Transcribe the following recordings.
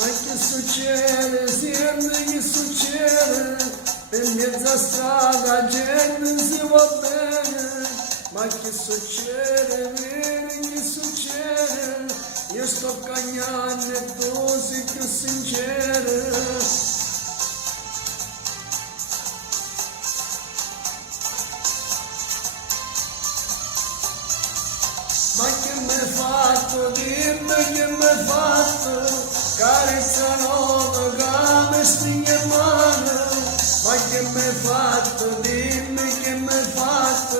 Ma che succede? Sempre che succede? Per mezza strada gente si va bene. Ma che succede? Vedi che succede? Io sto cagnando e tu sei più sincero. Ma che m'hai fatto? Dimmi che m'hai fatto? Carezza nuova che mi stringe mano. Ma che m'hai fatto? Dimmi che m'hai fatto?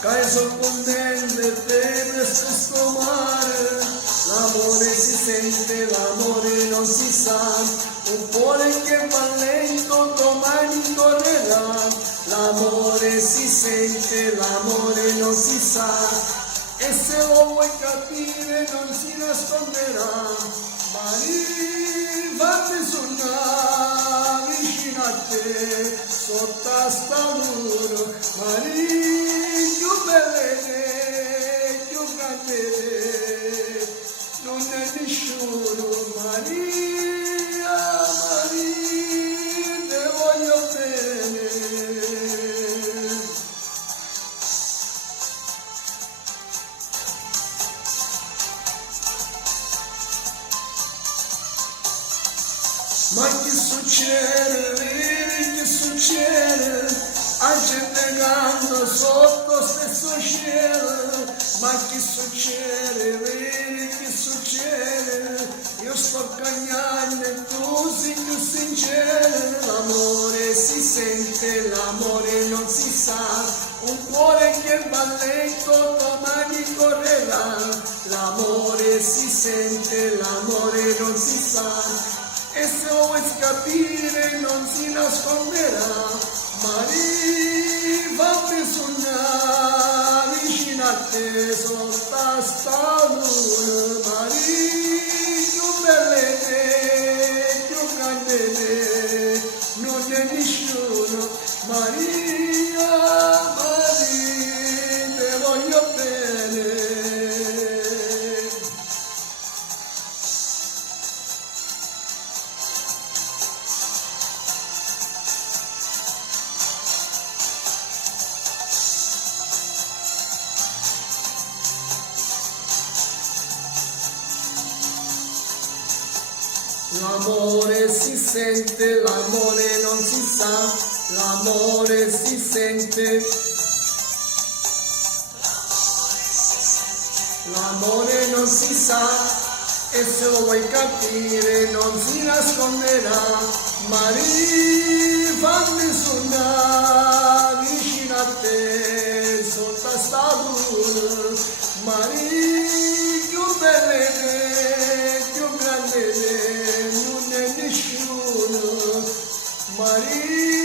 Che sono contento e te presto sto mare. L'amore si sente, l'amore non si sa. Un cuore che va lento domani correrà. L'amore si sente, l'amore non si sa. E se lo vuoi capire non si nasconderà. Maria, fatti sognare vicino a te, sotto a sta luna. Maria, più bella te, più grande te, non è nessuno. Maria, Maria, te voglio bene. Ma che succede? Vedi che succede? A gente canta sotto stesso cielo. Ma che succede? Vedi che succede? Io sto cagnando e tu sei più sincero. L'amore si sente, l'amore non si sa. Un cuore che va lento domani correrà. L'amore si sente, l'amore non si sa. E se lo vuoi capire non si nasconderà. Maria, fammi sognare vicino a te, sotto a sta luna. Maria, più bella te, più grande te, non è nessuno. Maria, Maria, te voglio bene. L'amore si sente, l'amore non si sa, l'amore si sente, l'amore non si sa, e se lo vuoi capire non si nasconderà. Maria, fammi sognare vicino a te, sotto a sta luna. Maria, più bella te, più grande te, non è nessuno. Maria.